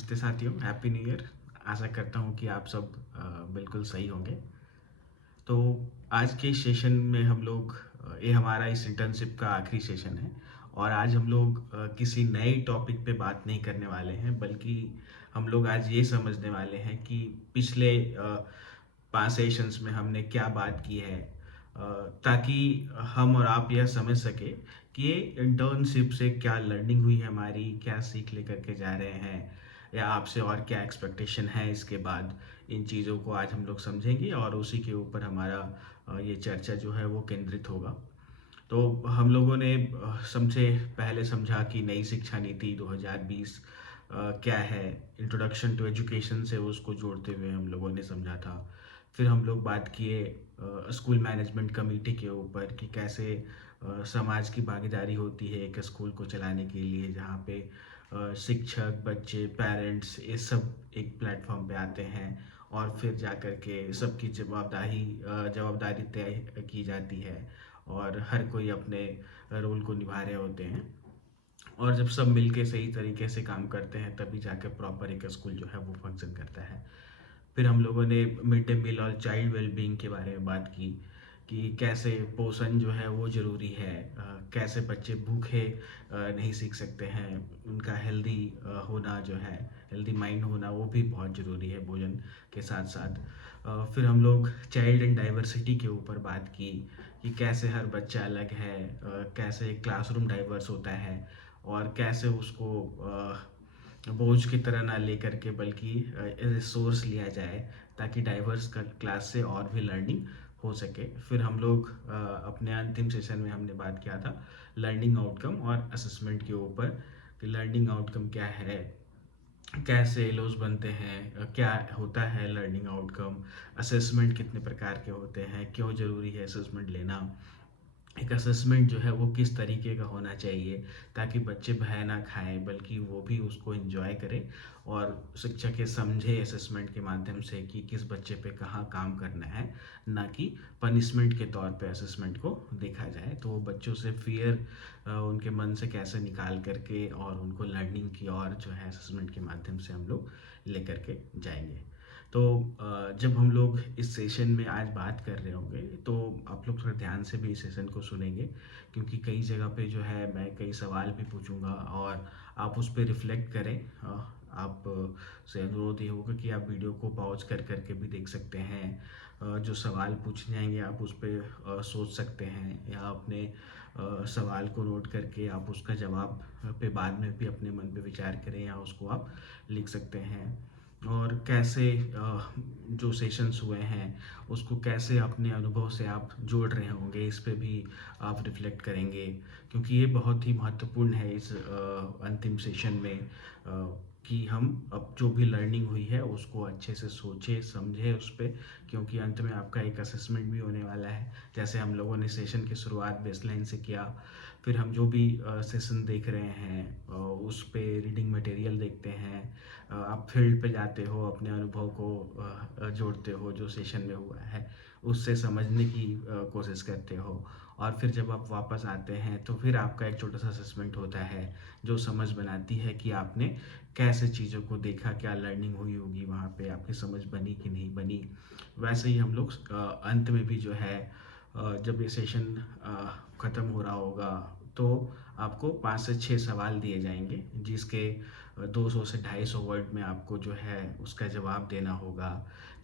नमस्ते साथियों, happy new year. आशा करता हूँ कि आप सब बिल्कुल सही होंगे। तो आज के सेशन में हम लोग ये हमारा इस इंटर्नशिप का आखिरी सेशन है और आज हम लोग किसी नए टॉपिक पे बात नहीं करने वाले हैं, बल्कि हम लोग आज ये समझने वाले हैं कि पिछले 5 सेशंस में हमने क्या बात की है, ताकि हम और आप यह समझ सके कि ये इंटर्नशिप से क्या लर्निंग हुई है हमारी, क्या सीख लेकर के जा रहे हैं या आपसे और क्या एक्सपेक्टेशन है इसके बाद। इन चीज़ों को आज हम लोग समझेंगे और उसी के ऊपर हमारा ये चर्चा जो है वो केंद्रित होगा। तो हम लोगों ने सबसे पहले समझा कि नई शिक्षा नीति 2020 क्या है। इंट्रोडक्शन टू एजुकेशन से उसको जोड़ते हुए हम लोगों ने समझा था। फिर हम लोग बात किए स्कूल मैनेजमेंट कमेटी के ऊपर कि कैसे समाज की भागीदारी होती है एक स्कूल को चलाने के लिए, जहाँ पे शिक्षक, बच्चे, पेरेंट्स ये सब एक प्लेटफॉर्म पे आते हैं और फिर जा कर के सबकी जवाबदारी तय की जाती है और हर कोई अपने रोल को निभा रहे होते हैं। और जब सब मिलके सही तरीके से काम करते हैं तभी जाके प्रॉपर एक स्कूल जो है वो फंक्शन करता है। फिर हम लोगों ने मिड डे मील और चाइल्ड वेलबींग के बारे में बात की कि कैसे पोषण जो है वो ज़रूरी है, कैसे बच्चे भूखे नहीं सीख सकते हैं, उनका हेल्दी होना जो है, हेल्दी माइंड होना वो भी बहुत ज़रूरी है भोजन के साथ साथ। फिर हम लोग चाइल्ड एंड डाइवर्सिटी के ऊपर बात की कि कैसे हर बच्चा अलग है, कैसे क्लासरूम डाइवर्स होता है और कैसे उसको बोझ की तरह ना लेकर के बल्कि रिसोर्स लिया जाए ताकि डाइवर्स क्लास से और भी लर्निंग हो सके। फिर हम लोग अपने अंतिम सेशन में हमने बात किया था लर्निंग आउटकम और असेसमेंट के ऊपर कि लर्निंग आउटकम क्या है, कैसे लोज बनते हैं, क्या होता है लर्निंग आउटकम, असेसमेंट कितने प्रकार के होते हैं, क्यों ज़रूरी है असेसमेंट लेना, एक असेसमेंट जो है वो किस तरीके का होना चाहिए ताकि बच्चे भय ना खाएं बल्कि वो भी उसको एंजॉय करें और शिक्षक ये समझे असेसमेंट के माध्यम से कि किस बच्चे पे कहाँ काम करना है, ना कि पनिशमेंट के तौर पे असेसमेंट को देखा जाए। तो वो बच्चों से फियर उनके मन से कैसे निकाल करके और उनको लर्निंग की और जो है असेसमेंट के माध्यम से हम लोग लेकर के जाएंगे। तो जब हम लोग इस सेशन में आज बात कर रहे होंगे तो आप लोग थोड़ा ध्यान से भी इस सेशन को सुनेंगे, क्योंकि कई जगह पे जो है मैं कई सवाल भी पूछूंगा और आप उस पर रिफ्लेक्ट करें। आप से अनुरोध ये होगा कि आप वीडियो को पॉज कर करके भी देख सकते हैं। जो सवाल पूछे जाएंगे आप उस पर सोच सकते हैं या अपने सवाल को नोट करके आप उसका जवाब पे बाद में भी अपने मन पे विचार करें या उसको आप लिख सकते हैं। और कैसे जो सेशंस हुए हैं उसको कैसे अपने अनुभव से आप जोड़ रहे होंगे इस पे भी आप रिफ्लेक्ट करेंगे, क्योंकि ये बहुत ही महत्वपूर्ण है इस अंतिम सेशन में कि हम अब जो भी लर्निंग हुई है उसको अच्छे से सोचे समझे उस पर, क्योंकि अंत में आपका एक असेसमेंट भी होने वाला है। जैसे हम लोगों ने सेशन की शुरुआत बेसलाइन से किया, फिर हम जो भी सेशन देख रहे हैं उस पे रीडिंग मटेरियल देखते हैं, आप फील्ड पे जाते हो, अपने अनुभव को जोड़ते हो जो सेशन में हुआ है उससे समझने की कोशिश करते हो और फिर जब आप वापस आते हैं तो फिर आपका एक छोटा सा असेसमेंट होता है जो समझ बनाती है कि आपने कैसे चीज़ों को देखा, क्या लर्निंग हुई होगी वहाँ पे, आपकी समझ बनी कि नहीं बनी। वैसे ही हम लोग अंत में भी जो है जब ये सेशन ख़त्म हो रहा होगा तो आपको 5 से 6 सवाल दिए जाएंगे जिसके 200 से 250 वर्ड में आपको जो है उसका जवाब देना होगा।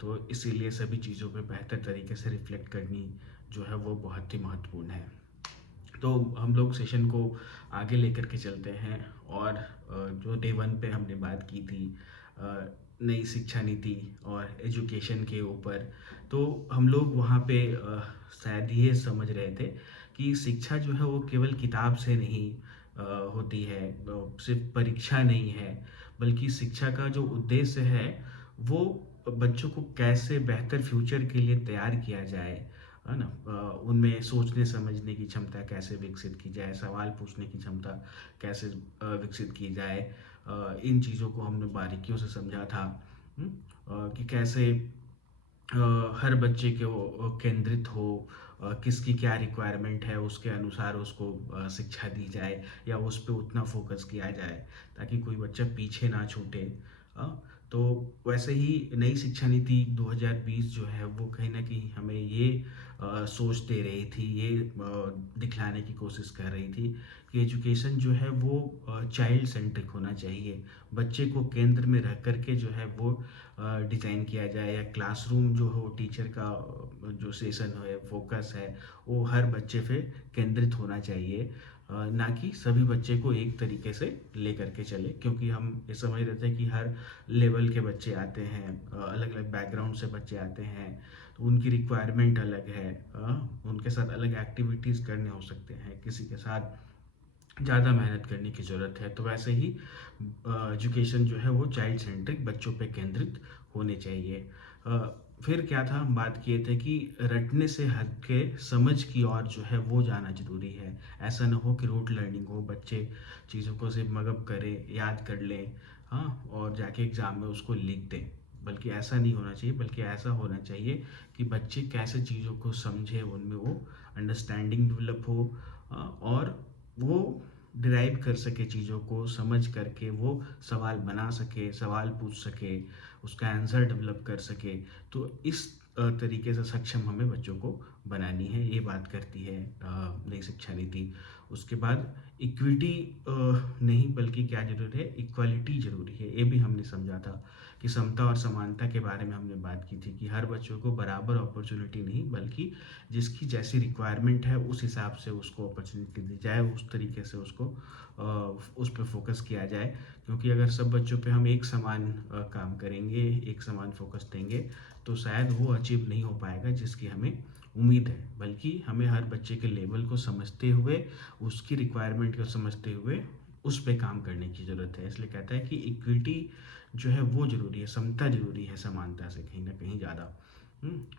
तो इसीलिए सभी चीज़ों पे बेहतर तरीके से रिफ्लेक्ट करनी जो है वो बहुत ही महत्वपूर्ण है। तो हम लोग सेशन को आगे लेकर के चलते हैं और जो डे 1 पे हमने बात की थी नई शिक्षा नीति और एजुकेशन के ऊपर, तो हम लोग वहाँ पे शायद ये समझ रहे थे कि शिक्षा जो है वो केवल किताब से नहीं होती है, सिर्फ परीक्षा नहीं है, बल्कि शिक्षा का जो उद्देश्य है वो बच्चों को कैसे बेहतर फ्यूचर के लिए तैयार किया जाए, है ना। उनमें सोचने समझने की क्षमता कैसे विकसित की जाए, सवाल पूछने की क्षमता कैसे विकसित की जाए, इन चीज़ों को हमने बारीकियों से समझा था। कि कैसे हर बच्चे के वो केंद्रित हो, किसकी क्या रिक्वायरमेंट है उसके अनुसार उसको शिक्षा दी जाए या उस पे उतना फोकस किया जाए ताकि कोई बच्चा पीछे ना छूटे। अ, तो वैसे ही नई शिक्षा नीति 2020 जो है वो कहीं न कहीं हमें ये सोच दे रही थी, ये दिखलाने की कोशिश कर रही थी कि एजुकेशन जो है वो चाइल्ड सेंट्रिक होना चाहिए। बच्चे को केंद्र में रह कर के जो है वो डिज़ाइन किया जाए, या क्लासरूम जो हो टीचर का जो सेशन है, फ़ोकस है, वो हर बच्चे पे केंद्रित होना चाहिए। ना कि सभी बच्चे को एक तरीके से लेकर के चले, क्योंकि हम ये समझ रहे थे कि हर लेवल के बच्चे आते हैं, अलग-अलग बैकग्राउंड से बच्चे आते हैं, तो उनकी रिक्वायरमेंट अलग है। उनके साथ अलग एक्टिविटीज़ करने हो सकते हैं, किसी के साथ ज़्यादा मेहनत करने की ज़रूरत है। तो वैसे ही एजुकेशन जो है वो चाइल्ड सेंट्रिक, बच्चों पे केंद्रित होने चाहिए। फिर क्या था, हम बात किए थे कि रटने से हट के समझ की ओर जो है वो जाना ज़रूरी है। ऐसा ना हो कि रूट लर्निंग हो, बच्चे चीज़ों को सिर्फ मगअप करें, याद कर लें, हाँ, और जाके एग्ज़ाम में उसको लिख दें। बल्कि ऐसा नहीं होना चाहिए, बल्कि ऐसा होना चाहिए कि बच्चे कैसे चीज़ों को समझें, उनमें वो अंडरस्टैंडिंग डेवलप हो, और वो डिराइव कर सके चीज़ों को, समझ करके वो सवाल बना सके, सवाल पूछ सके, उसका आंसर डेवलप कर सके। तो इस तरीके से सक्षम हमें बच्चों को बनानी है, ये बात करती है नई शिक्षा नीति। उसके बाद इक्विटी नहीं, बल्कि क्या ज़रूरी है, इक्वालिटी ज़रूरी है। ये भी हमने समझा था कि समता और समानता के बारे में हमने बात की थी कि हर बच्चों को बराबर अपॉर्चुनिटी नहीं, बल्कि जिसकी जैसी रिक्वायरमेंट है उस हिसाब से उसको अपॉर्चुनिटी दी जाए, उस तरीके से उसको उस पे फ़ोकस किया जाए। क्योंकि अगर सब बच्चों पे हम एक समान काम करेंगे, एक समान फ़ोकस देंगे, तो शायद वो अचीव नहीं हो पाएगा जिसकी हमें उम्मीद है। बल्कि हमें हर बच्चे के लेवल को समझते हुए, उसकी रिक्वायरमेंट को समझते हुए उस पे काम करने की ज़रूरत है। इसलिए कहता है कि इक्विटी जो है वो ज़रूरी है, समता ज़रूरी है समानता से कहीं न कहीं ज़्यादा।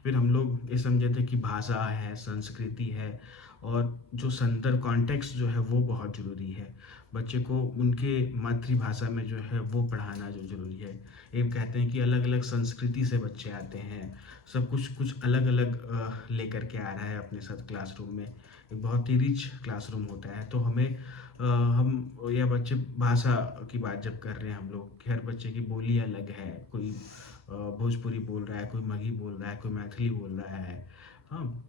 फिर हम लोग ये समझे थे कि भाषा है, संस्कृति है, और जो संदर्भ कॉन्टेक्स्ट जो है वो बहुत ज़रूरी है। बच्चे को उनके मातृभाषा में जो है वो पढ़ाना जो ज़रूरी है। ये कहते हैं कि अलग-अलग संस्कृति से बच्चे आते हैं, सब कुछ कुछ अलग-अलग लेकर के आ रहा है अपने साथ क्लासरूम में। एक बहुत ही रिच क्लासरूम होता है, तो हमें हम या बच्चे भाषा की बात जब कर रहे हैं हम लोग, कि हर बच्चे की बोली अलग है, कोई भोजपुरी बोल रहा है, कोई मगही बोल रहा है, कोई मैथिली बोल रहा है, हाँ।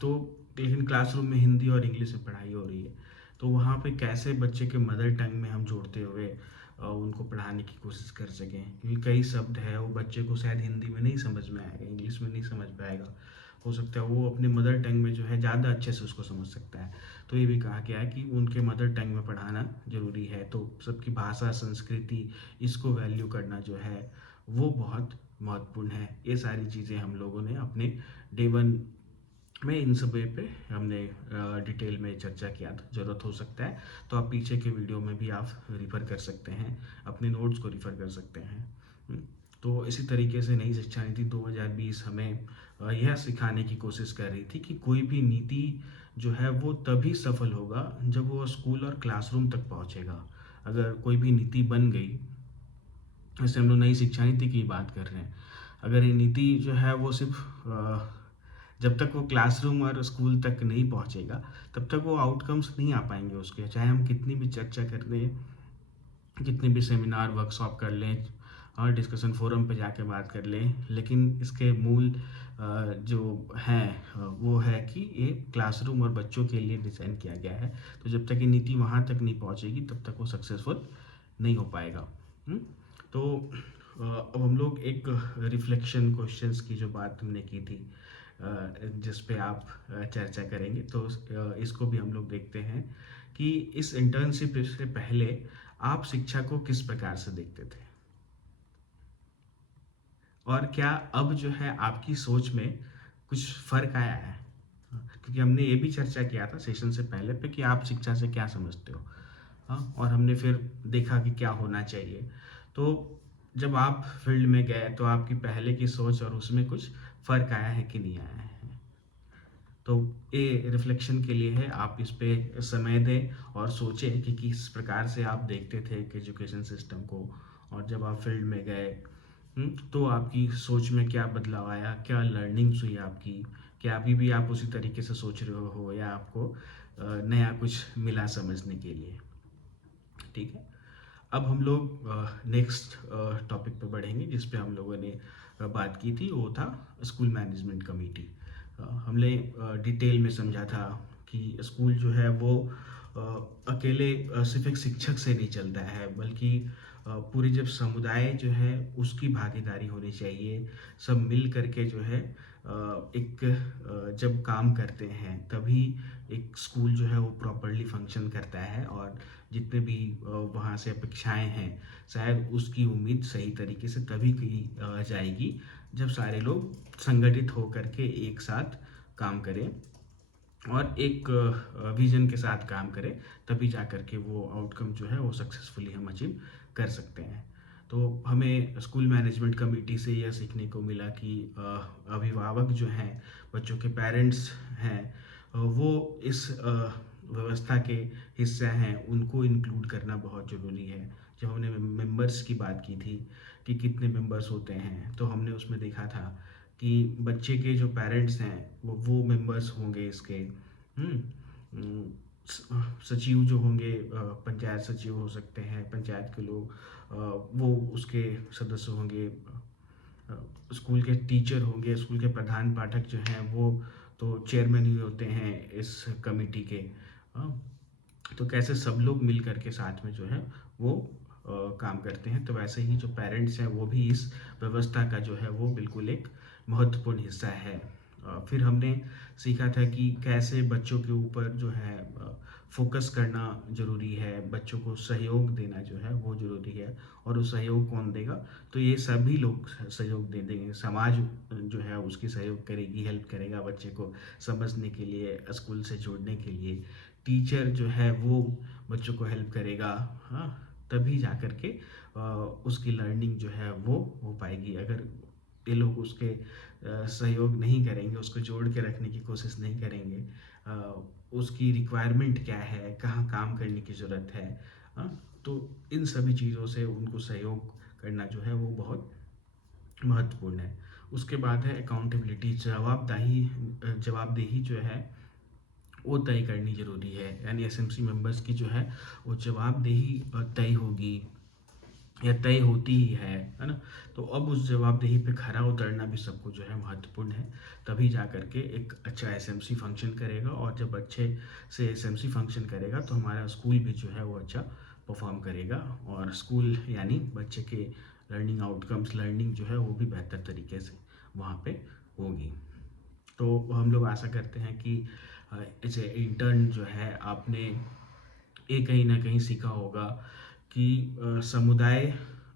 तो लेकिन क्लासरूम में हिंदी और इंग्लिश में पढ़ाई हो रही है, तो वहाँ पे कैसे बच्चे के मदर टंग में हम जोड़ते हुए उनको पढ़ाने की कोशिश कर सकें, क्योंकि कई शब्द है वो बच्चे को शायद हिंदी में नहीं समझ में आएगा, इंग्लिश में नहीं समझ में आएगा, हो सकता है वो अपने मदर टंग में जो है ज़्यादा अच्छे से उसको समझ सकता है। तो ये भी कहा गया है कि उनके मदर टंग में पढ़ाना ज़रूरी है। तो सबकी भाषा, संस्कृति, इसको वैल्यू करना जो है वो बहुत महत्वपूर्ण है। ये सारी चीज़ें हम लोगों ने अपने डे 1 में इन सब वे पे हमने डिटेल में चर्चा किया था। ज़रूरत हो सकता है तो आप पीछे के वीडियो में भी आप रिफ़र कर सकते हैं, अपने नोट्स को रिफ़र कर सकते हैं। हुँ, तो इसी तरीके से नई शिक्षा नीति 2020 हमें यह सिखाने की कोशिश कर रही थी कि कोई भी नीति जो है वो तभी सफल होगा जब वो स्कूल और क्लासरूम तक पहुँचेगा। अगर कोई भी नीति बन गई, जैसे हम लोग नई शिक्षा नीति की बात कर रहे हैं, अगर ये नीति जो है वो सिर्फ़ जब तक वो क्लासरूम और स्कूल तक नहीं पहुँचेगा, तब तक वो आउटकम्स नहीं आ पाएँगे उसके। चाहे हम कितनी भी चर्चा कर लें, कितने भी सेमिनार, वर्कशॉप कर लें, और डिस्कशन फोरम पे जाके बात कर लें, लेकिन इसके मूल जो हैं वो है कि ये क्लासरूम और बच्चों के लिए डिज़ाइन किया गया है। तो जब तक ये नीति वहाँ तक नहीं पहुँचेगी, तब तक वो सक्सेसफुल नहीं हो पाएगा। हुँ? तो अब हम लोग एक रिफ्लेक्शन क्वेश्चंस की जो बात हमने की थी, जिस पे आप चर्चा करेंगे, तो इसको भी हम लोग देखते हैं कि इस इंटर्नशिप से पहले आप शिक्षा को किस प्रकार से देखते थे? और क्या अब जो है आपकी सोच में कुछ फ़र्क आया है? क्योंकि हमने ये भी चर्चा किया था सेशन से पहले पे कि आप शिक्षा से क्या समझते हो? हाँ, और हमने फिर देखा कि क्या होना चाहिए। तो जब आप फील्ड में गए तो आपकी पहले की सोच और उसमें कुछ फ़र्क आया है कि नहीं आया है? तो ये रिफ्लेक्शन के लिए है, आप इस पे समय दें और सोचें कि किस प्रकार से आप देखते थे एक एजुकेशन सिस्टम को, और जब आप फील्ड में गए, तो आपकी सोच में क्या बदलाव आया, क्या लर्निंग्स हुई आपकी, क्या अभी भी आप उसी तरीके से सोच रहे हो, या आपको नया कुछ मिला समझने के लिए, ठीक है। अब हम लोग नेक्स्ट टॉपिक पे बढ़ेंगे जिस पे हम लोगों ने बात की थी, वो था स्कूल मैनेजमेंट कमेटी। हमने डिटेल में समझा था कि स्कूल जो है वो अकेले सिर्फ एक शिक्षक से नहीं चलता है, बल्कि पूरी जब समुदाय जो है उसकी भागीदारी होनी चाहिए। सब मिल करके जो है एक जब काम करते हैं तभी एक स्कूल जो है वो प्रॉपरली फंक्शन करता है, और जितने भी वहाँ से अपेक्षाएं हैं शायद उसकी उम्मीद सही तरीके से तभी की जाएगी जब सारे लोग संगठित हो करके एक साथ काम करें और एक विजन के साथ काम करें। तभी जा करके वो आउटकम जो है वो सक्सेसफुली हम अचीव कर सकते हैं। तो हमें स्कूल मैनेजमेंट कमेटी से यह सीखने को मिला कि अभिभावक जो हैं, बच्चों के पेरेंट्स हैं, वो इस व्यवस्था के हिस्से हैं, उनको इंक्लूड करना बहुत ज़रूरी है। जब हमने मेंबर्स की बात की थी कि कितने मेंबर्स होते हैं, तो हमने उसमें देखा था कि बच्चे के जो पेरेंट्स हैं वो मेंबर्स होंगे इसके। हम्म, उम, सचिव जो होंगे, पंचायत सचिव हो सकते हैं, पंचायत के लोग, वो उसके सदस्य होंगे। स्कूल के टीचर होंगे, स्कूल के प्रधान पाठक जो हैं वो तो चेयरमैन ही होते हैं इस कमेटी के। हाँ, तो कैसे सब लोग मिल करके साथ में जो है वो काम करते हैं। तो वैसे ही जो पेरेंट्स हैं वो भी इस व्यवस्था का जो है वो बिल्कुल एक महत्वपूर्ण हिस्सा है। फिर हमने सीखा था कि कैसे बच्चों के ऊपर जो है फोकस करना ज़रूरी है, बच्चों को सहयोग देना जो है वो ज़रूरी है। और वो सहयोग कौन देगा? तो ये सभी लोग सहयोग दे देंगे। समाज जो है उसकी सहयोग करेगी, हेल्प करेगा बच्चे को समझने के लिए, स्कूल से जोड़ने के लिए। टीचर जो है वो बच्चों को हेल्प करेगा। हाँ, तभी जा कर के उसकी लर्निंग जो है वो हो पाएगी। अगर ये लोग उसके सहयोग नहीं करेंगे, उसको जोड़ के रखने की कोशिश नहीं करेंगे, उसकी रिक्वायरमेंट क्या है, कहाँ काम करने की ज़रूरत है, हाँ, तो इन सभी चीज़ों से उनको सहयोग करना जो है वो बहुत महत्वपूर्ण है। उसके बाद है अकाउंटेबिलिटी, जवाबदेही जो है वो तय करनी ज़रूरी है। यानी एसएमसी मेंबर्स की जो है वो जवाबदेही तय होगी या तय होती ही है ना? तो अब उस जवाबदेही पे खरा उतरना भी सबको जो है महत्वपूर्ण है। तभी जा कर के एक अच्छा एसएमसी फंक्शन करेगा, और जब अच्छे से एसएमसी फंक्शन करेगा तो हमारा स्कूल भी जो है वो अच्छा परफॉर्म करेगा, और स्कूल यानी बच्चे के लर्निंग आउटकम्स, लर्निंग जो है वो भी बेहतर तरीके से वहाँ पे होगी। तो हम लोग आशा करते हैं कि एज ए इंटर्न जो है आपने ये कहीं ना कहीं सीखा होगा कि समुदाय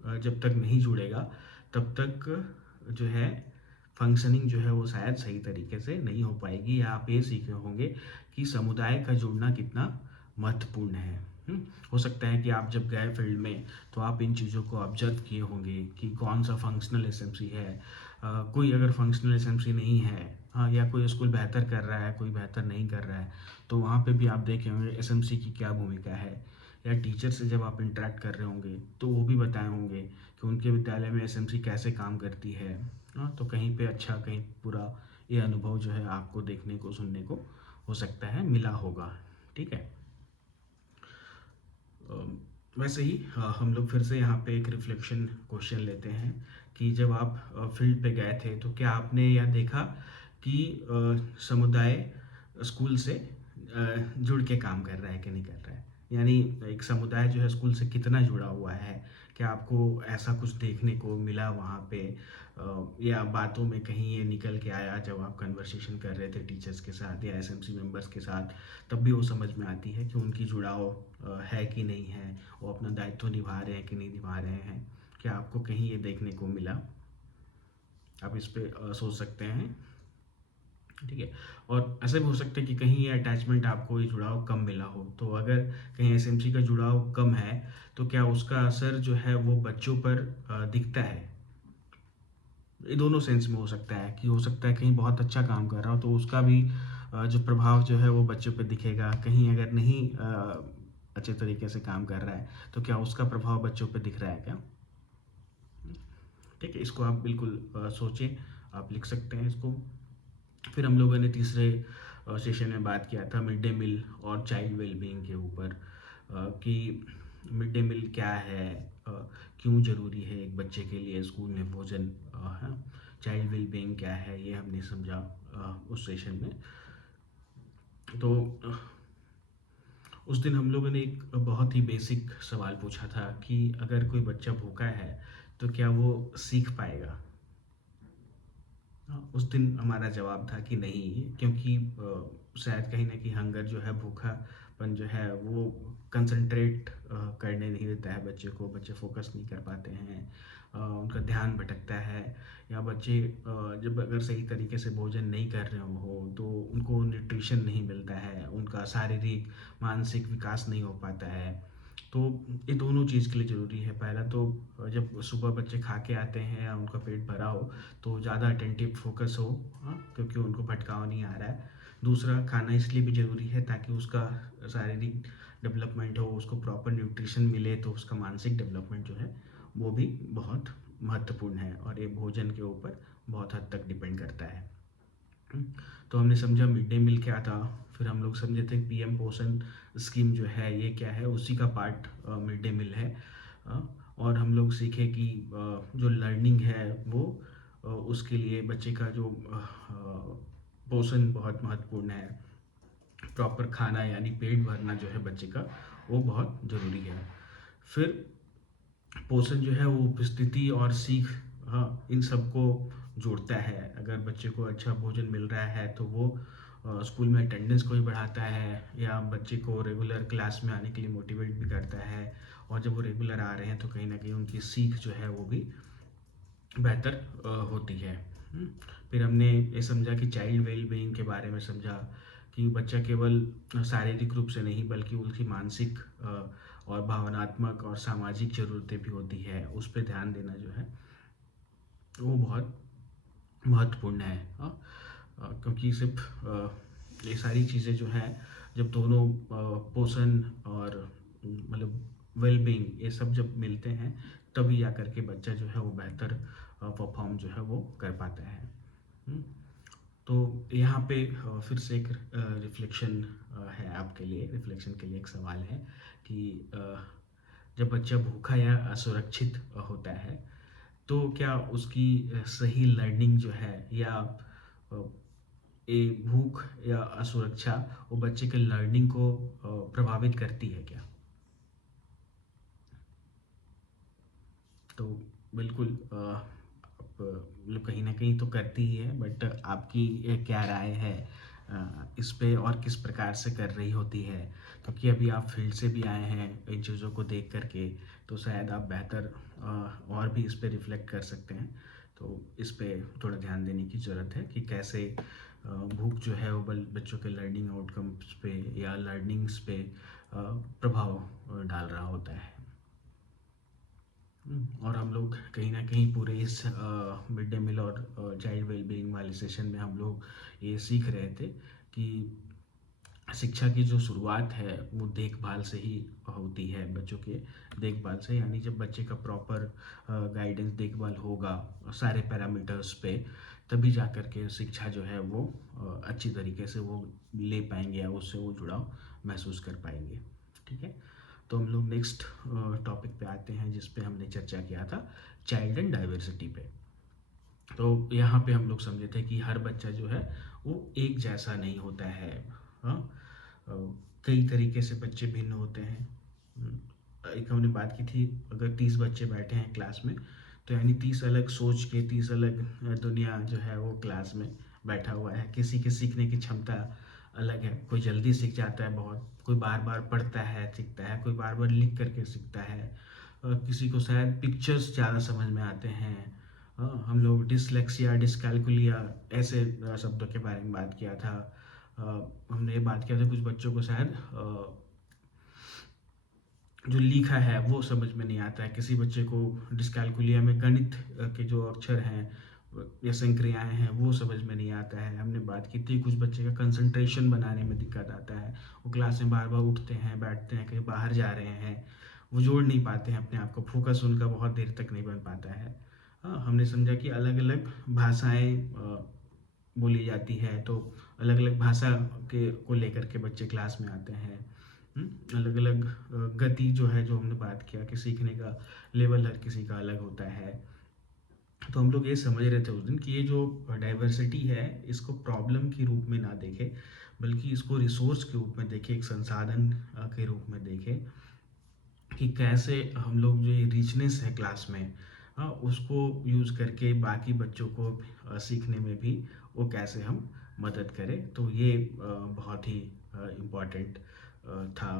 जब तक नहीं जुड़ेगा तब तक जो है फंक्शनिंग जो है वो शायद सही तरीके से नहीं हो पाएगी। या आप ये सीखे होंगे कि समुदाय का जुड़ना कितना महत्वपूर्ण है। हो सकता है कि आप जब गए फील्ड में तो आप इन चीज़ों को ऑब्जर्व किए होंगे कि कौन सा फंक्शनल एसएमसी है। कोई अगर फंक्शनल एसएमसी नहीं है, हाँ, या कोई स्कूल बेहतर कर रहा है, कोई बेहतर नहीं कर रहा है, तो वहाँ पे भी आप देखे होंगे एसएमसी की क्या भूमिका है। या टीचर से जब आप इंटरेक्ट कर रहे होंगे तो वो भी बताए होंगे कि उनके विद्यालय में एसएमसी कैसे काम करती है। हाँ, तो कहीं पे अच्छा, कहीं बुरा, ये अनुभव जो है आपको देखने को, सुनने को हो सकता है मिला होगा। ठीक है। वैसे ही हम लोग फिर से यहाँ पे एक रिफ्लेक्शन क्वेश्चन लेते हैं कि जब आप फील्ड पे गए थे तो क्या आपने यह देखा कि समुदाय स्कूल से जुड़ के काम कर रहा है कि नहीं कर रहा है? यानी एक समुदाय जो है स्कूल से कितना जुड़ा हुआ है? क्या आपको ऐसा कुछ देखने को मिला वहाँ पे, या बातों में कहीं ये निकल के आया जब आप कन्वर्सेशन कर रहे थे टीचर्स के साथ या एसएमसी मेंबर्स के साथ, तब भी वो समझ में आती है कि उनकी जुड़ाव है कि नहीं है, वो अपना दायित्व निभा रहे हैं कि नहीं निभा रहे हैं? क्या आपको कहीं ये देखने को मिला? आप इस पे सोच सकते हैं। ठीक है। और ऐसा भी हो सकता है कि कहीं ये अटैचमेंट आपको, ये जुड़ाव कम मिला हो। तो अगर कहीं एसएमसी का जुड़ाव कम है तो क्या उसका असर जो है वो बच्चों पर दिखता है? ये दोनों सेंस में हो सकता है कि हो सकता है कहीं बहुत अच्छा काम कर रहा हो तो उसका भी जो प्रभाव जो है वो बच्चों पे दिखेगा। कहीं अगर नहीं अच्छे तरीके से काम कर रहा है तो क्या उसका प्रभाव बच्चों पे दिख रहा है क्या? ठीक है, इसको आप बिल्कुल सोचें, आप लिख सकते हैं इसको। फिर हम लोगों ने तीसरे सेशन में बात किया था मिड डे मील और चाइल्ड वेलबींग के ऊपर, कि मिड डे मील क्या है, अ, क्यों ज़रूरी है एक बच्चे के लिए स्कूल में भोजन, है, चाइल्ड वेलबींग क्या है, ये हमने समझा उस सेशन में। तो उस दिन हम लोगों ने एक बहुत ही बेसिक सवाल पूछा था कि अगर कोई बच्चा भूखा है तो क्या वो सीख पाएगा। उस दिन हमारा जवाब था कि नहीं, क्योंकि शायद कहीं न कहीं हंगर जो है, भूखापन जो है वो कंसंट्रेट करने नहीं देता है बच्चे को, बच्चे फ़ोकस नहीं कर पाते हैं, उनका ध्यान भटकता है, या बच्चे जब अगर सही तरीके से भोजन नहीं कर रहे हो तो उनको न्यूट्रिशन नहीं मिलता है, उनका शारीरिक, मानसिक विकास नहीं हो पाता है। तो ये दोनों चीज़ के लिए ज़रूरी है। पहला तो जब सुबह बच्चे खा के आते हैं या उनका पेट भरा हो तो ज़्यादा अटेंटिव फ़ोकस हो, हाँ, क्योंकि उनको भटकाव नहीं आ रहा है। दूसरा, खाना इसलिए भी ज़रूरी है ताकि उसका शारीरिक डेवलपमेंट हो, उसको प्रॉपर न्यूट्रिशन मिले, तो उसका मानसिक डेवलपमेंट जो है वो भी बहुत महत्वपूर्ण है, और ये भोजन के ऊपर बहुत हद तक डिपेंड करता है। हुँ, तो हमने समझा मिड डे मील क्या था, फिर हम लोग समझे थे पीएम पोषण स्कीम जो है ये क्या है, उसी का पार्ट मिड डे मील है। अ, और हम लोग सीखे कि जो लर्निंग है वो उसके लिए बच्चे का जो पोषण बहुत महत्वपूर्ण है। प्रॉपर खाना यानी पेट भरना जो है बच्चे का, वो बहुत ज़रूरी है। फिर पोषण जो है वो उपस्थिति और सीख, हाँ, इन सबको जोड़ता है। अगर बच्चे को अच्छा भोजन मिल रहा है तो वो स्कूल में अटेंडेंस को भी बढ़ाता है, या बच्चे को रेगुलर क्लास में आने के लिए मोटिवेट भी करता है, और जब वो रेगुलर आ रहे हैं तो कहीं न कहीं उनकी सीख जो है वो भी बेहतर होती है। हुँ। फिर हमने ये समझा कि चाइल्ड वेल-बीइंग के बारे में समझा कि बच्चा केवल शारीरिक रूप से नहीं बल्कि उसकी मानसिक और भावनात्मक और सामाजिक ज़रूरतें भी होती है, उस पे ध्यान देना जो है वो बहुत महत्वपूर्ण है। क्योंकि सिर्फ़ ये सारी चीज़ें जो हैं, जब दोनों पोषण और मतलब वेल-बीइंग ये सब जब मिलते हैं, तभी जाकर के बच्चा जो है वो बेहतर परफ़ॉर्म जो है वो कर पाता है। हुँ। तो यहाँ पे फिर से एक रिफ्लेक्शन है आपके लिए, रिफ्लेक्शन के लिए एक सवाल है कि जब बच्चा भूखा या असुरक्षित होता है, तो क्या उसकी सही लर्निंग जो है, या अ, ये भूख या असुरक्षा वो बच्चे के लर्निंग को प्रभावित करती है क्या? तो बिल्कुल मतलब कहीं न कहीं तो करती ही है, बट आपकी क्या राय है इस पे, और किस प्रकार से कर रही होती है? क्योंकि अभी आप फील्ड से भी आए हैं इन चीज़ों को देख कर के, तो शायद आप बेहतर और भी इस पे रिफ्लेक्ट कर सकते हैं। तो इस पे थोड़ा ध्यान देने की ज़रूरत है कि कैसे भूख जो है वो बच्चों के लर्निंग आउटकम्स पे या लर्निंग्स पे प्रभाव डाल रहा होता है। और हम लोग कहीं न कहीं पूरे इस मिड डे मील और चाइल्ड वेलबीइंग वाले सेशन में हम लोग ये सीख रहे थे कि शिक्षा की जो शुरुआत है वो देखभाल से ही होती है, बच्चों के देखभाल से, यानी जब बच्चे का प्रॉपर गाइडेंस देखभाल होगा सारे पैरामीटर्स पे, तभी जा कर के शिक्षा जो है वो अच्छी तरीके से वो ले पाएँगे, या उससे वो जुड़ाव महसूस कर पाएँगे। ठीक है? तो हम लोग नेक्स्ट टॉपिक पे आते हैं जिस पे हमने चर्चा किया था, चाइल्ड एंड डाइवर्सिटी पे। तो यहाँ पे हम लोग समझे थे कि हर बच्चा जो है वो एक जैसा नहीं होता है। हाँ, अ, कई तरीके से बच्चे भिन्न होते हैं। एक हमने बात की थी, अगर 30 बच्चे बैठे हैं क्लास में, तो यानी 30 अलग सोच के, 30 अलग दुनिया जो है वो क्लास में बैठा हुआ है। किसी की सीखने की क्षमता अलग है, कोई जल्दी सीख जाता है बहुत, कोई बार बार पढ़ता है सीखता है, कोई बार बार लिख करके सीखता है, किसी को शायद पिक्चर्स ज़्यादा समझ में आते हैं। हम लोग डिसलेक्सिया, डिसकैल्कुलिया ऐसे शब्दों के बारे में बात किया था। हमने ये बात किया था कुछ बच्चों को शायद जो लिखा है वो समझ में नहीं आता है, किसी बच्चे को डिसकैल्कुलिया में गणित के जो अक्षर हैं या संक्रियाएँ हैं वो समझ में नहीं आता है। हमने बात की थी कुछ बच्चे का कंसंट्रेशन बनाने में दिक्कत आता है, वो क्लास में बार-बार उठते हैं, बैठते हैं, कहीं बाहर जा रहे हैं, वो जोड़ नहीं पाते हैं अपने आप को, फोकस उनका बहुत देर तक नहीं बन पाता है। हाँ, हमने समझा कि अलग-अलग भाषाएँ बोली जाती है, तो अलग-अलग भाषा के को लेकर के बच्चे क्लास में आते हैं। अलग-अलग गति जो है, जो हमने बात किया कि सीखने का लेवल हर किसी का अलग होता है। तो हम लोग ये समझ रहे थे उस दिन कि ये जो डाइवर्सिटी है, इसको प्रॉब्लम के रूप में ना देखें, बल्कि इसको रिसोर्स के रूप में देखें, एक संसाधन के रूप में देखें कि कैसे हम लोग जो ये रिचनेस है क्लास में, उसको यूज़ करके बाकी बच्चों को सीखने में भी वो कैसे हम मदद करें। तो ये बहुत ही इम्पोर्टेंट था।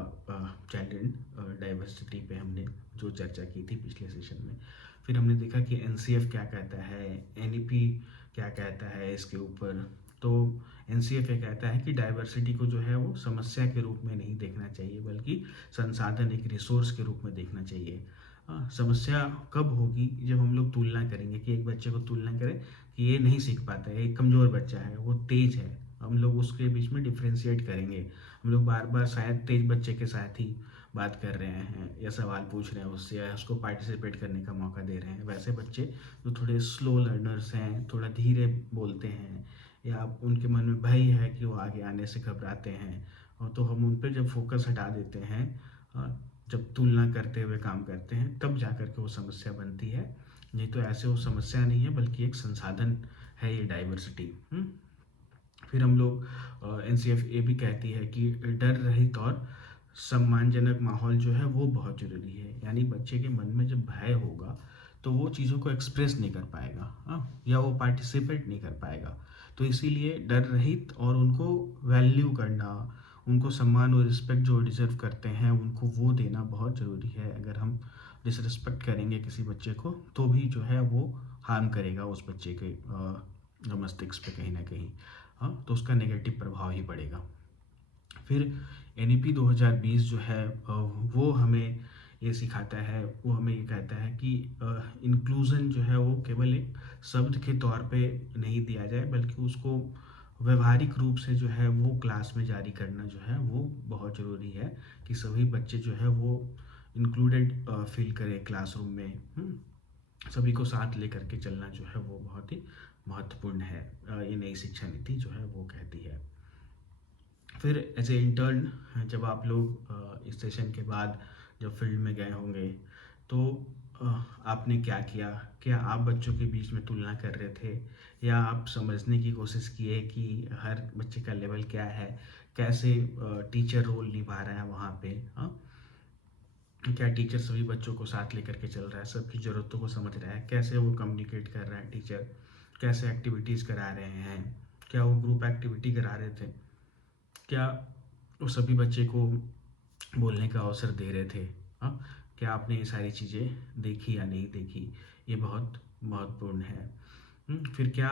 चाइल्ड एंड डाइवर्सिटी पे हमने जो चर्चा की थी पिछले सेशन में। फिर हमने देखा कि एनसीएफ क्या कहता है, एनईपी क्या कहता है इसके ऊपर। तो एनसीएफ ये कहता है कि डाइवर्सिटी को जो है वो समस्या के रूप में नहीं देखना चाहिए, बल्कि संसाधन, एक रिसोर्स के रूप में देखना चाहिए। समस्या कब होगी? जब हम लोग तुलना करेंगे, कि एक बच्चे को तुलना करें कि ये नहीं सीख पाता है, एक कमज़ोर बच्चा है, वो तेज़ है, हम लोग उसके बीच में डिफ्रेंशिएट करेंगे। हम लोग बार बार शायद तेज़ बच्चे के साथ ही बात कर रहे हैं या सवाल पूछ रहे हैं उससे, या उसको पार्टिसिपेट करने का मौका दे रहे हैं। वैसे बच्चे जो थोड़े स्लो लर्नर्स हैं, थोड़ा धीरे बोलते हैं, या उनके मन में भय है कि वो आगे आने से घबराते हैं, और तो हम उन पे जब फोकस हटा देते हैं, जब तुलना करते हुए काम करते हैं, तब जा कर के वो समस्या बनती है। नहीं तो ऐसे वो समस्या नहीं है, बल्कि एक संसाधन है ये डाइवर्सिटी। फिर हम लोग एनसीएफ ये भी कहती है कि डर रहित और सम्मानजनक माहौल जो है वो बहुत ज़रूरी है। यानी बच्चे के मन में जब भय होगा, तो वो चीज़ों को एक्सप्रेस नहीं कर पाएगा, या वो पार्टिसिपेट नहीं कर पाएगा। तो इसीलिए डर रहित और उनको वैल्यू करना, उनको सम्मान और रिस्पेक्ट जो डिज़र्व करते हैं उनको वो देना बहुत ज़रूरी है। अगर हम डिसरिस्पेक्ट करेंगे किसी बच्चे को, तो भी जो है वो हार्म करेगा उस बच्चे के मस्तिष्क पे कहीं ना कहीं। तो उसका नेगेटिव प्रभाव ही पड़ेगा। फिर एनईपी 2020 जो है वो हमें ये सिखाता है, वो हमें ये कहता है कि इंक्लूज़न जो है वो केवल एक शब्द के तौर पे नहीं दिया जाए, बल्कि उसको व्यवहारिक रूप से जो है वो क्लास में जारी करना जो है वो बहुत ज़रूरी है, कि सभी बच्चे जो है वो इंक्लूडेड फील करें क्लासरूम में। सभी को साथ लेकर के चलना जो है वो बहुत ही महत्वपूर्ण है, ये नई शिक्षा नीति जो है वो कहती है। फिर एज ए इंटर्न जब आप लोग इस सेशन के बाद जब फील्ड में गए होंगे, तो आपने क्या किया? क्या आप बच्चों के बीच में तुलना कर रहे थे, या आप समझने की कोशिश किए कि हर बच्चे का लेवल क्या है, कैसे टीचर रोल निभा रहा है वहाँ पे? क्या टीचर सभी बच्चों को साथ लेकर के चल रहा है, सबकी ज़रूरतों को समझ रहा है, कैसे वो कम्युनिकेट कर रहा है टीचर, कैसे एक्टिविटीज़ करा रहे हैं, क्या वो ग्रुप एक्टिविटी करा रहे थे, क्या वो सभी बच्चे को बोलने का अवसर दे रहे थे, हाँ? क्या आपने ये सारी चीज़ें देखी या नहीं देखी? ये बहुत महत्वपूर्ण है। फिर क्या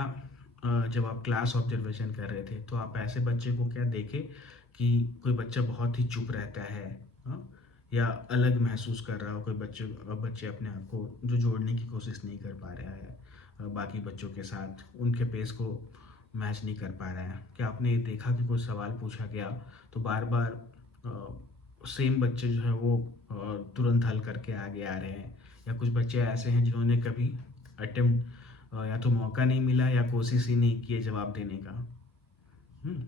जब आप क्लास ऑब्जर्वेशन कर रहे थे, तो आप ऐसे बच्चे को क्या देखे कि कोई बच्चा बहुत ही चुप रहता है, हाँ? या अलग महसूस कर रहा हो, कोई बच्चे अपने आप को जो जोड़ने की कोशिश नहीं कर पा रहा है बाकी बच्चों के साथ, उनके पेस को मैच नहीं कर पा रहा है? क्या आपने ये देखा कि कोई सवाल पूछा गया तो बार बार सेम बच्चे जो है वो तुरंत हल करके आगे आ रहे हैं, या कुछ बच्चे ऐसे हैं जिन्होंने कभी अटेम्प्ट या तो मौका नहीं मिला या कोशिश ही नहीं की है जवाब देने का। हम्म,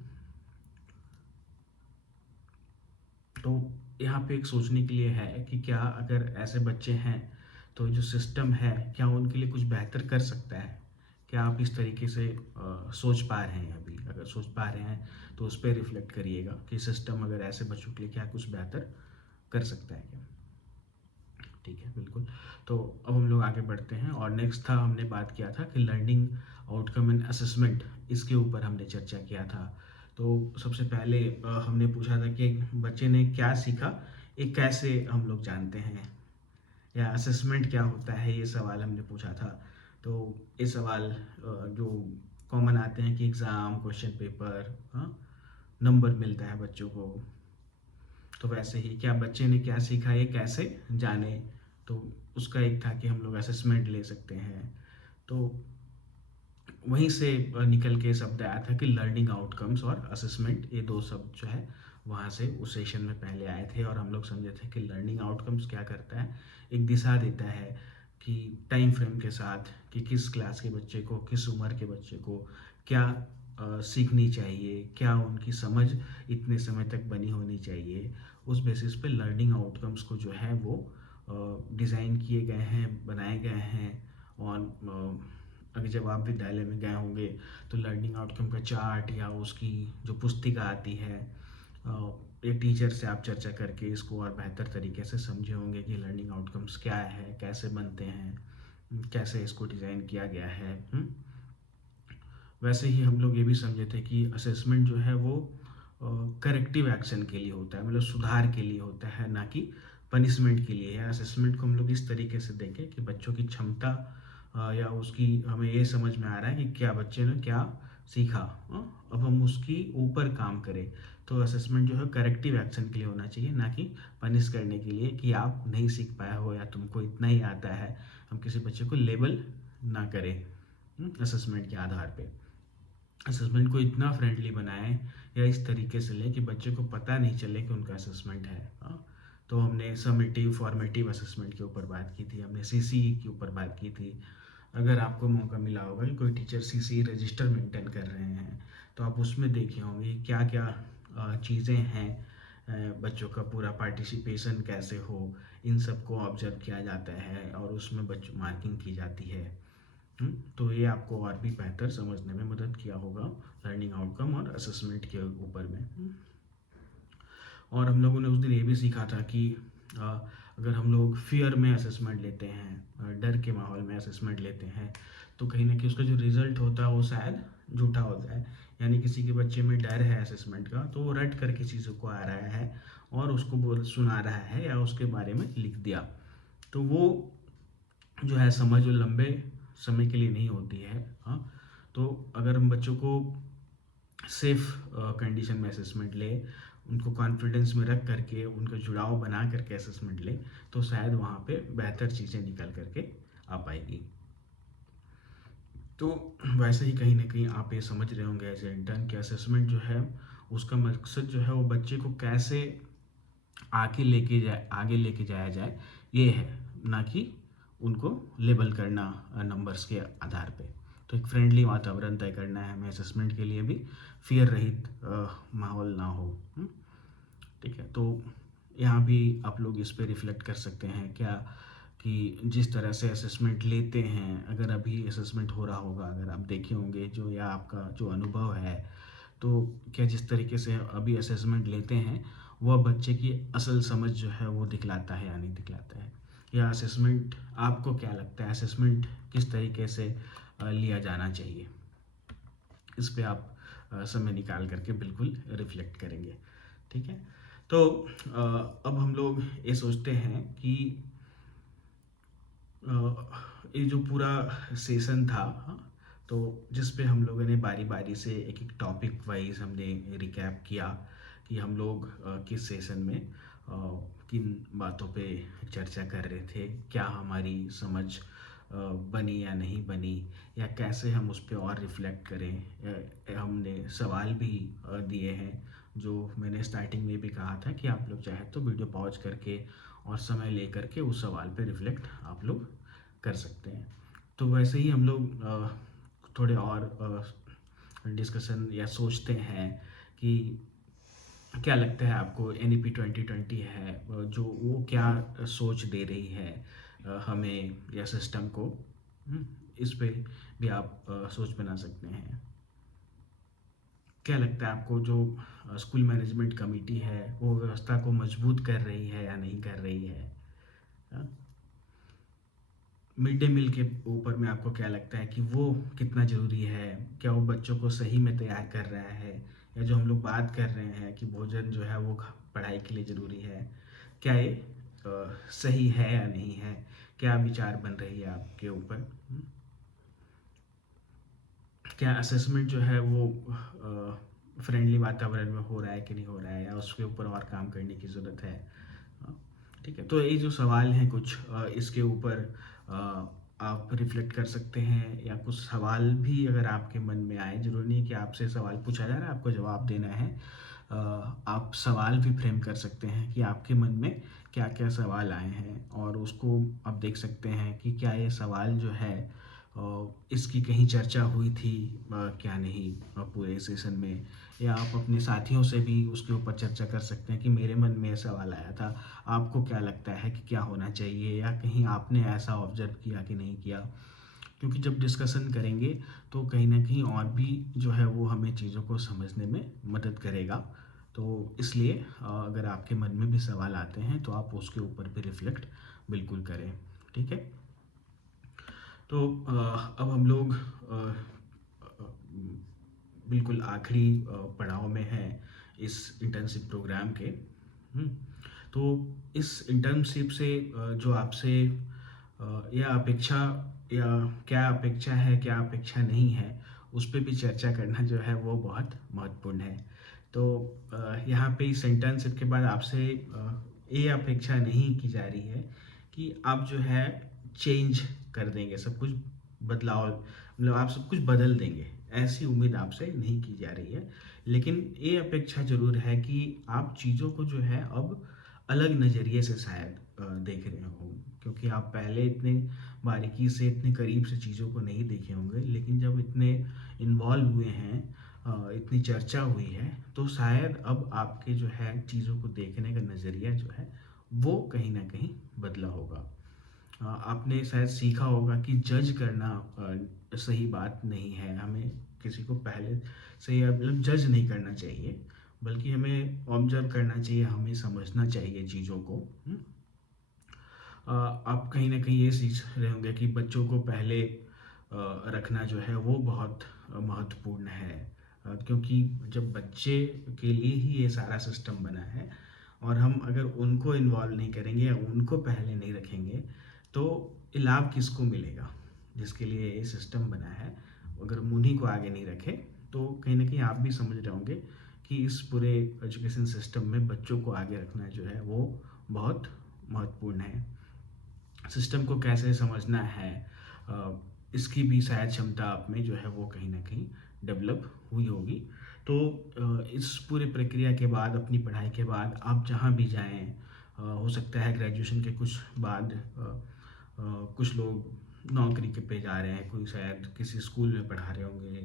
तो यहाँ पे एक सोचने के लिए है कि क्या अगर ऐसे बच्चे हैं, तो जो सिस्टम है क्या उनके लिए कुछ बेहतर कर सकता है? क्या आप इस तरीके से सोच पा रहे हैं? अभी अगर सोच पा रहे हैं तो उस पर रिफ्लेक्ट करिएगा कि सिस्टम अगर ऐसे बच्चों के लिए क्या कुछ बेहतर कर सकता है क्या? ठीक है, बिल्कुल। तो अब हम लोग आगे बढ़ते हैं, और नेक्स्ट था, हमने बात किया था कि लर्निंग आउटकम एंड असेसमेंट, इसके ऊपर हमने चर्चा किया था। तो सबसे पहले हमने पूछा था कि बच्चे ने क्या सीखा, ये कैसे हम लोग जानते हैं, या असेसमेंट क्या होता है, ये सवाल हमने पूछा था। तो ये सवाल जो कॉमन आते हैं कि एग्ज़ाम, क्वेश्चन पेपर, हाँ, नंबर मिलता है बच्चों को। तो वैसे ही क्या बच्चे ने क्या सीखा, ये कैसे जाने? तो उसका एक था कि हम लोग असेसमेंट ले सकते हैं। तो वहीं से निकल के शब्द आया था कि लर्निंग आउटकम्स और असेसमेंट, ये दो शब्द जो है वहाँ से उस सेशन में पहले आए थे, और हम लोग समझे थे कि लर्निंग आउटकम्स क्या करता है, एक दिशा देता है कि टाइम फ्रेम के साथ, कि किस क्लास के बच्चे को, किस उम्र के बच्चे को क्या सीखनी चाहिए, क्या उनकी समझ इतने समय तक बनी होनी चाहिए, उस बेसिस पे लर्निंग आउटकम्स को जो है वो डिज़ाइन किए गए हैं, बनाए गए हैं। और अगर जब आप विद्यालय में गए होंगे तो लर्निंग आउटकम का चार्ट या उसकी जो पुस्तिका आती है, ये टीचर से आप चर्चा करके इसको और बेहतर तरीके से समझे होंगे कि लर्निंग आउटकम्स क्या है, कैसे बनते हैं, कैसे इसको डिज़ाइन किया गया है। वैसे ही हम लोग ये भी समझे थे कि असेसमेंट जो है वो करेक्टिव एक्शन के लिए होता है, मतलब सुधार के लिए होता है, ना कि पनिशमेंट के लिए है। असेसमेंट को हम लोग इस तरीके से देखें कि बच्चों की क्षमता या उसकी हमें ये समझ में आ रहा है कि क्या बच्चे ने क्या सीखा, अब हम उसकी ऊपर काम करें। तो असेसमेंट जो है करेक्टिव एक्शन के लिए होना चाहिए, ना कि पनिश करने के लिए कि आप नहीं सीख पाए हो या तुमको इतना ही आता है। हम किसी बच्चे को लेबल ना करें असेसमेंट के आधार पे। असेसमेंट को इतना फ्रेंडली बनाएं या इस तरीके से लें कि बच्चे को पता नहीं चले कि उनका असेसमेंट है। तो हमने समेटिव फॉर्मेटिव असेसमेंट के ऊपर बात की थी, हमने सीसीई के ऊपर बात की थी। अगर आपको मौका मिला होगा कि कोई टीचर सीसीई रजिस्टर मेंटेन कर रहे हैं तो आप उसमें देखे होंगे क्या क्या चीज़ें हैं, बच्चों का पूरा पार्टिसिपेशन कैसे हो, इन सबको ऑब्जर्व किया जाता है और उसमें बच्चों मार्किंग की जाती है। तो ये आपको और भी बेहतर समझने में मदद किया होगा लर्निंग आउटकम और असेसमेंट के ऊपर में। और हम लोगों ने उस दिन ये भी सीखा था कि अगर हम लोग फियर में असेसमेंट लेते हैं, डर के माहौल में असेसमेंट लेते हैं, तो कहीं ना कहीं उसका जो रिज़ल्ट होता है वो शायद झूठा होता है। यानी किसी के बच्चे में डर है असेसमेंट का, तो वो रट कर किसी चीज़ों को आ रहा है और उसको बोल सुना रहा है या उसके बारे में लिख दिया, तो वो जो है समझ वो लंबे समय के लिए नहीं होती है। हाँ, तो अगर हम बच्चों को सेफ कंडीशन में असेसमेंट ले, उनको कॉन्फिडेंस में रख करके उनका जुड़ाव बना करके असेसमेंट ले, तो शायद वहाँ पे बेहतर चीज़ें निकल करके आ पाएगी। तो वैसे ही कहीं ना कहीं आप ये समझ रहे होंगे एज ए इंटर्न कि असेसमेंट जो है उसका मकसद जो है वो बच्चे को कैसे आगे लेके जाया जाए, ये है, ना कि उनको लेबल करना नंबर्स के आधार पे। तो एक फ्रेंडली वातावरण तय करना है हमें असेसमेंट के लिए भी, फियर रहित माहौल ना हो। ठीक है, तो यहाँ भी आप लोग इस पे रिफ्लेक्ट कर सकते हैं क्या कि जिस तरह से असेसमेंट लेते हैं, अगर अभी असेसमेंट हो रहा होगा, अगर आप देखे होंगे जो या आपका जो अनुभव है, तो क्या जिस तरीके से अभी असेसमेंट लेते हैं वह बच्चे की असल समझ जो है वो दिखलाता है या नहीं दिखलाता है, या असेसमेंट आपको क्या लगता है असेसमेंट किस तरीके से लिया जाना चाहिए। इस पे आप समय निकाल करके बिल्कुल रिफ्लेक्ट करेंगे। ठीक है, तो अब हम लोग ये सोचते हैं कि ये जो पूरा सेशन था, हाँ, तो जिस पे हम लोगों ने बारी बारी से एक एक टॉपिक वाइज हमने रिकैप किया कि हम लोग किस सेशन में किन बातों पे चर्चा कर रहे थे, क्या हमारी समझ बनी या नहीं बनी, या कैसे हम उस पर और रिफ्लेक्ट करें। हमने सवाल भी दिए हैं, जो मैंने स्टार्टिंग में भी कहा था कि आप लोग चाहे तो वीडियो पॉज करके और समय ले करके उस सवाल पे रिफ्लेक्ट आप लोग कर सकते हैं। तो वैसे ही हम लोग थोड़े और डिस्कशन या सोचते हैं कि क्या लगता है आपको NEP 2020 है जो वो क्या सोच दे रही है हमें या सिस्टम को। इस पे भी आप सोच बना सकते हैं। क्या लगता है आपको जो स्कूल मैनेजमेंट कमेटी है वो व्यवस्था को मजबूत कर रही है या नहीं कर रही है। मिड डे मील के ऊपर में आपको क्या लगता है कि वो कितना ज़रूरी है, क्या वो बच्चों को सही में तैयार कर रहा है, या जो हम लोग बात कर रहे हैं कि भोजन जो है वो पढ़ाई के लिए ज़रूरी है, क्या ये सही है या नहीं है, क्या विचार बन रही है आपके ऊपर। क्या असेसमेंट जो है वो फ्रेंडली वातावरण में हो रहा है कि नहीं हो रहा है, या उसके ऊपर और काम करने की ज़रूरत है। ठीक है, तो ये जो सवाल हैं कुछ इसके ऊपर आप रिफ्लेक्ट कर सकते हैं, या कुछ सवाल भी अगर आपके मन में आए, जरूरी नहीं कि आपसे सवाल पूछा जा रहा है आपको जवाब देना है, आप सवाल भी फ्रेम कर सकते हैं कि आपके मन में क्या क्या सवाल आए हैं, और उसको आप देख सकते हैं कि क्या ये सवाल जो है इसकी कहीं चर्चा हुई थी क्या नहीं पूरे सेशन में, या आप अपने साथियों से भी उसके ऊपर चर्चा कर सकते हैं कि मेरे मन में ये सवाल आया था, आपको क्या लगता है कि क्या होना चाहिए, या कहीं आपने ऐसा ऑब्जर्व किया कि नहीं किया। क्योंकि जब डिस्कशन करेंगे तो कहीं न कहीं और भी जो है वो हमें चीज़ों को समझने में मदद करेगा। तो इसलिए अगर आपके मन में भी सवाल आते हैं तो आप उसके ऊपर भी रिफ्लेक्ट बिल्कुल करें, ठीक है? तो अब हम लोग अ, बिल्कुल आखिरी पड़ाव में हैं इस इंटर्नशिप प्रोग्राम के। हुँ, तो इस इंटर्नशिप से जो आपसे या अपेक्षा या क्या अपेक्षा है, क्या अपेक्षा नहीं है, उस पे भी चर्चा करना जो है वो बहुत महत्वपूर्ण है। तो यहाँ पे इस इंटर्नशिप के बाद आपसे ये अपेक्षा नहीं की जा रही है कि आप जो है चेंज कर देंगे, सब कुछ बदलाव मतलब आप सब कुछ बदल देंगे, ऐसी उम्मीद आपसे नहीं की जा रही है। लेकिन ये अपेक्षा ज़रूर है कि आप चीज़ों को जो है अब अलग नज़रिए से शायद देख रहे हों, क्योंकि आप पहले इतने बारीकी से, इतने करीब से चीज़ों को नहीं देखे होंगे, लेकिन जब इतने इन्वॉल्व हुए हैं, इतनी चर्चा हुई है, तो शायद अब आपके जो है चीज़ों को देखने का नज़रिया जो है, वो कहीं न कहीं बदला होगा। आपने शायद सीखा होगा कि जज करना सही बात नहीं है। हमें किसी को पहले से या मतलब जज नहीं करना चाहिए, बल्कि हमें ऑब्ज़र्व करना चाहिए, हमें समझना चाहिए चीज़ों को। हुँ? आप कहीं न कहीं ये सीख रहे होंगे कि बच्चों को पहले रखना जो है वो बहुत महत्वपूर्ण है। क्योंकि जब बच्चे के लिए ही ये सारा सिस्टम बना है और हम अगर उनको इन्वॉल्व नहीं करेंगे या उनको पहले नहीं रखेंगे, तो ये लाभ किसको मिलेगा? जिसके लिए ये सिस्टम बना है, अगर हम उन्हीं को आगे नहीं रखें, तो कहीं न कहीं आप भी समझ रहे होंगे कि इस पूरे एजुकेशन सिस्टम में बच्चों को आगे रखना जो है वो बहुत महत्वपूर्ण है। सिस्टम को कैसे समझना है, अ, इसकी भी शायद क्षमता आप में जो है वो कहीं न कहीं डेवलप हुई होगी। तो इस पूरी प्रक्रिया के बाद, अपनी पढ़ाई के बाद आप जहाँ भी जाएँ, हो सकता है ग्रेजुएशन के कुछ बाद कुछ लोग नौकरी के पे जा रहे हैं, कोई शायद किसी स्कूल में पढ़ा रहे होंगे,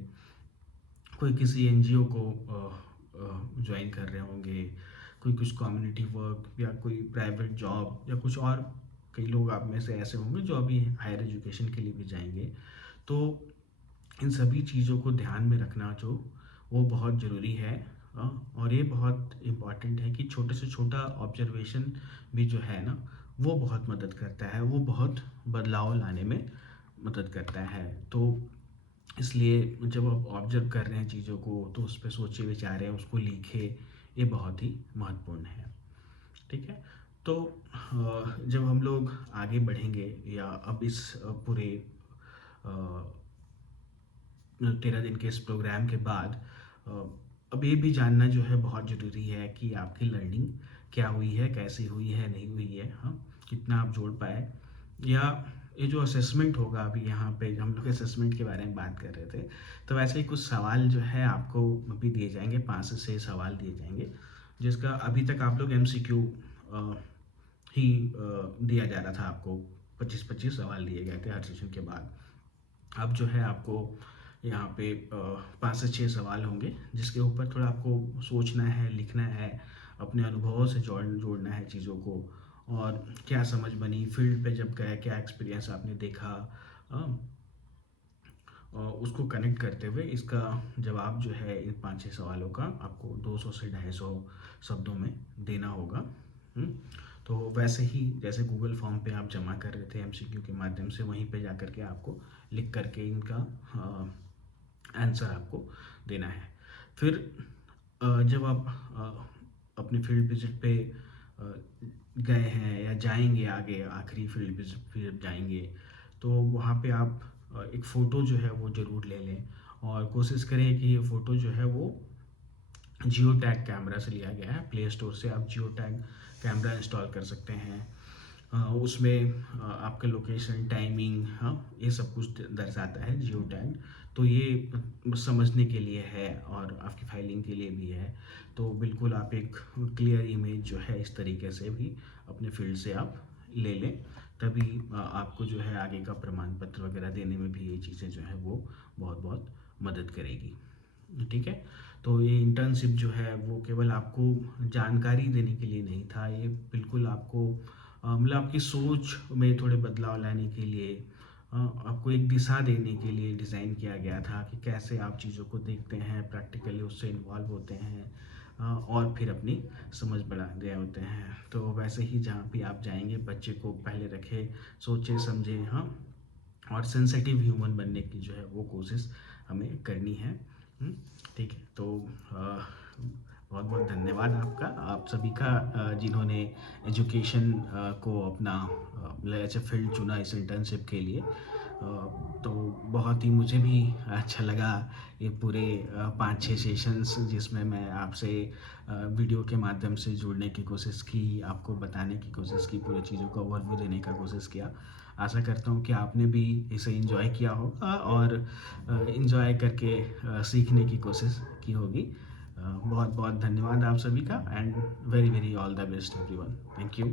कोई किसी एनजीओ को जॉइन कर रहे होंगे, कोई कुछ कम्युनिटी वर्क या कोई प्राइवेट जॉब या कुछ और, कई लोग आप में से ऐसे होंगे जो अभी हायर एजुकेशन के लिए भी जाएँगे। तो इन सभी चीज़ों को ध्यान में रखना जो वो बहुत ज़रूरी है। अ, और ये बहुत इम्पॉर्टेंट है कि छोटे से छोटा ऑब्जर्वेशन भी जो है ना, वो बहुत मदद करता है, वो बहुत बदलाव लाने में मदद करता है। तो इसलिए जब आप ऑब्ज़र्व कर रहे हैं चीज़ों को, तो उस पे सोचिए, विचारें, उसको लिखें, ये बहुत ही महत्वपूर्ण है। ठीक है? तो जब हम लोग आगे बढ़ेंगे या अब इस पूरे अ, 13 दिन के इस प्रोग्राम के बाद अ, अब ये भी जानना जो है बहुत ज़रूरी है कि आपकी लर्निंग क्या हुई है, कैसी हुई है, नहीं हुई है, हाँ? कितना आप जोड़ पाए, या ये जो असेसमेंट होगा, अभी यहाँ पे हम लोग असेसमेंट के बारे में बात कर रहे थे, तो वैसे ही कुछ सवाल जो है आपको अभी दिए जाएँगे, 5 से 6 सवाल दिए जाएँगे, जिसका अभी तक आप लोग एमसीक्यू अ, ही दिया जा रहा था आपको, 25-25 सवाल दिए गए थे हर सेशन के बाद। अब जो है आपको यहाँ पे 5 से 6 सवाल होंगे, जिसके ऊपर थोड़ा आपको सोचना है, लिखना है, अपने अनुभवों से जोड़ना है चीज़ों को, और क्या समझ बनी, फील्ड पे जब गए क्या एक्सपीरियंस आपने देखा, अ, उसको कनेक्ट करते हुए इसका जवाब जो है इन 5-6 सवालों का आपको 200 से 250 शब्दों में देना होगा। हुँ? तो वैसे ही जैसे गूगल फॉर्म पे आप जमा कर रहे थे एमसीक्यू के माध्यम से, वहीं पे जाकर के आपको लिख करके इनका आंसर आपको देना है। फिर जब आप अपने फील्ड विज़िट पे अ, गए हैं या जाएँगे आगे, आखिरी फील्ड विज़िट पे जब जाएँगे, तो वहाँ पे आप एक फ़ोटो जो है वो ज़रूर ले लें, और कोशिश करें कि ये फ़ोटो जो है वो जियो टैग कैमरा से लिया गया है। प्ले स्टोर से आप जियो टैग कैमरा इंस्टॉल कर सकते हैं। उसमें आपका लोकेशन, टाइमिंग, हाँ, ये सब कुछ दर्शाता है जियो टैग। तो ये समझने के लिए है और आपकी फाइलिंग के लिए भी है। तो बिल्कुल आप एक क्लियर इमेज जो है इस तरीके से भी अपने फील्ड से आप ले लें। तभी आपको जो है आगे का प्रमाण पत्र वगैरह देने में भी ये चीज़ें जो है वो बहुत बहुत मदद करेगी। ठीक है। तो ये इंटर्नशिप जो है वो केवल आपको जानकारी देने के लिए नहीं था, ये बिल्कुल आपको मतलब आपकी सोच में थोड़े बदलाव लाने के लिए, आपको एक दिशा देने के लिए डिज़ाइन किया गया था कि कैसे आप चीज़ों को देखते हैं, प्रैक्टिकली उससे इन्वॉल्व होते हैं, और फिर अपनी समझ बढ़ा रहे होते हैं। तो वैसे ही जहाँ भी आप जाएंगे, बच्चे को पहले रखे, सोचे समझे, हाँ, और सेंसिटिव ह्यूमन बनने की जो है वो कोशिश हमें करनी है। ठीक है। तो बहुत बहुत धन्यवाद आपका, आप सभी का, जिन्होंने एजुकेशन को अपना मतलब ऐसे फील्ड चुना इस इंटर्नशिप के लिए। तो बहुत ही मुझे भी अच्छा लगा ये पूरे 5-6 सेशंस जिसमें मैं आपसे वीडियो के माध्यम से जुड़ने की कोशिश की, आपको बताने की कोशिश की, पूरी चीज़ों का ओवरव्यू देने का कोशिश किया। आशा करता हूँ कि आपने भी इसे एंजॉय किया होगा और एंजॉय करके सीखने की कोशिश की होगी। बहुत बहुत धन्यवाद आप सभी का, and very very all the best everyone. Thank you.